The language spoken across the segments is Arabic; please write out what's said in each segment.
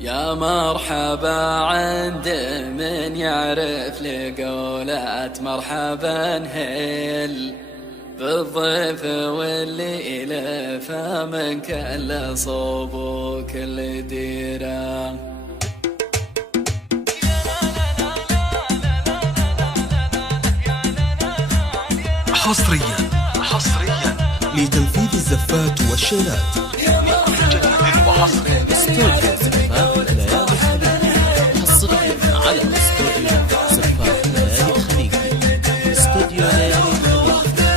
يا مرحبا عند من يعرف لقولات مرحبا هيل بالضيف واللي لفى من كل صوب وكل ديره. حصريا لتنفيذ الزفات والشيلات جديد وحصري استوديو زفات ليالي خليجي حصريا على استوديو زفات ليالي خليجي. استوديو ليالي خليجي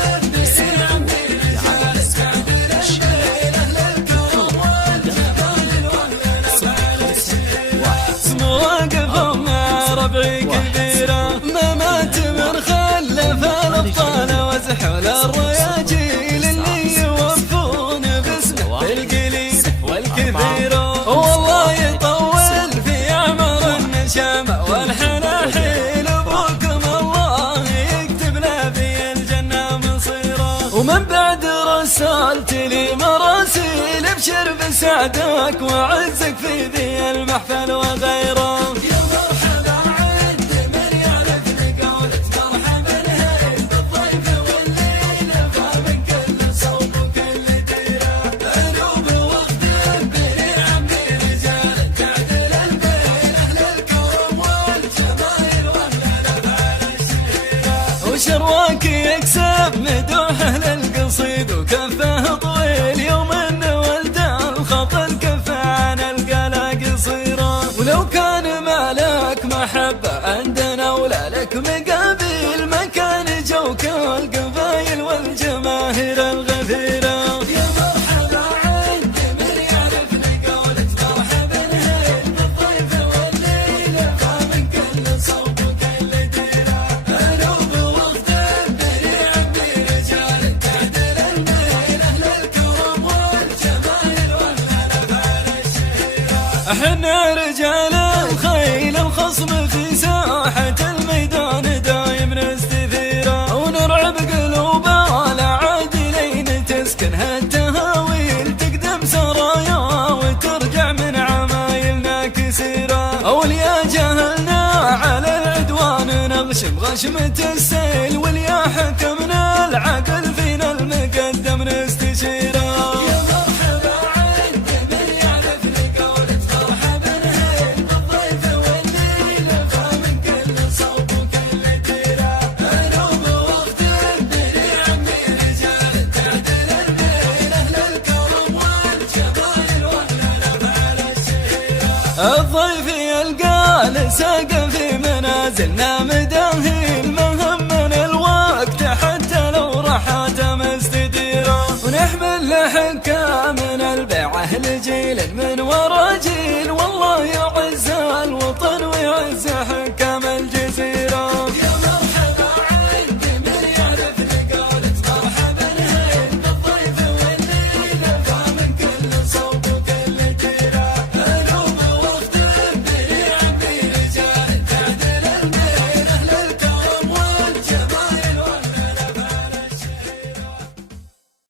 اسمعوا لعدد مواقف مع ربعي كبيرة ما مات من خلف الأبطال وزحول الرياجيل اللي يوفون باسمه بالقليل والكثير. والله يطول في عمر النشامة والحناحيل أبوكم الله يكتب له في الجنة مصيره. ومن بعد رسالت لي مراسيل ابشر بسعدك وعزك في ذي المحفل وغيره. يا مرحبا عند من يعرف لقولة مرحبا هيل بالضيف واللي لفى من كل صوب وكل ديره. أنوب واخدم بني عمي رجال تعدل البين أهل الكرم والجمايل وأهل الأفعال الشهيرة. وشرواك يكسب مدوح أهل القصيد وكفه طويل يوم انه ولده الخط الكفه عن القلا قصيره. ولو كان مالك محبه عندنا ولا لك مقابل ما كان جوك القبايل والجماهير الغفيره. يا مرحبا عند من يعرف لقولة مرحبا هيل بالضيف واللي لفى من كل صوب وكل ديره. انوب واخدم بني عمي رجال تعدل البين اهل الكرم والجمايل واهل الافعال الشهيره. احنا رجال الخيل الخصم في ساحة الميدان دايم نستثيره ونرعب قلوب العادلين تسكنها التهاويل تقدم سرايا وترجع من عمايلنا كسيره. اوليا جهلنا على العدوان نغشم غشمة السيل واليا حكمنا العقل فينا المقدم نستشيره. يا مرحبا عند من يعرف لقولة مرحبا هيل بالضيف واللي لفى من كل صوب وكل ديره. انوب واخدم بني عمي رجال تعدل البين اهل الكرم والجمايل واهل الافعال الشهيره. الضيف يلقى لساق في منازلنا مداهيل